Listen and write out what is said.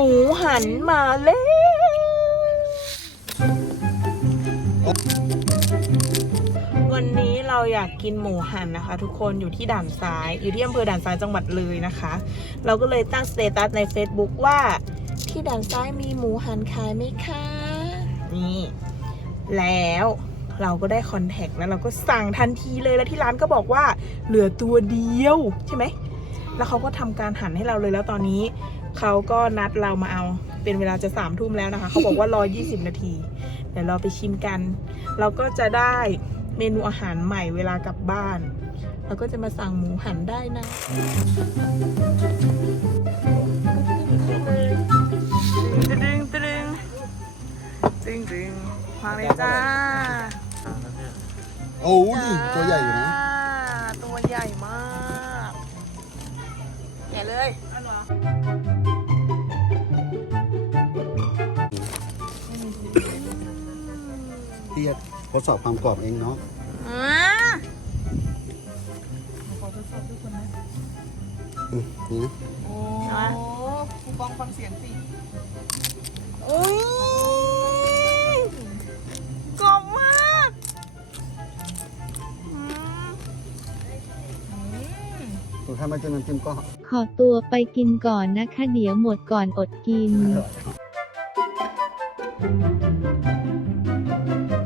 มูหันมาแล้ววันนี้เราอยากกินหมูหันนะคะ ทุกคนอยู่ที่ด่านซ้าย อยู่ที่อำเภอด่านซ้ายจังหวัดเลยนะคะ เราก็เลยตั้งสเตตัสใน Facebook ว่าที่ด่านซ้ายมีหมูหันขายไหมคะนี่แล้วเราก็ได้คอนแทคแล้วเราก็สั่งทันทีเลยแล้วที่ร้านก็บอกว่าเหลือตัวเดียวใช่ไหมแล้วเขาก็ทำการหั่นให้เราเลยแล้วตอนนี้ เขาก็นัดเรามาเอา เป็นเวลาจะสามทุ่มแล้วนะคะ เขาบอกว่ารอ20นาที เดี๋ยวเราไปชิมกัน เราก็จะได้เมนูอาหารใหม่เวลากลับบ้าน เราก็จะมาสั่งหมูหันได้นะตึงตึงตึงตึงตึงมาเลยจ้าโอ้ยตัวใหญ่อยู่นะจ้าตัวใหญ่มากให ญ่เลยอันเหรอพี่จะทดสอบความกรอบเองเนาะอ่าอืมนี่นะโอ้คูปองฟังเสียงสิ ผมถ้าไม่จิ้น้ำจิ้มก็ขอตัวไปกินก่อนนะคะเดี๋ยวหมดก่อนอดกิน อ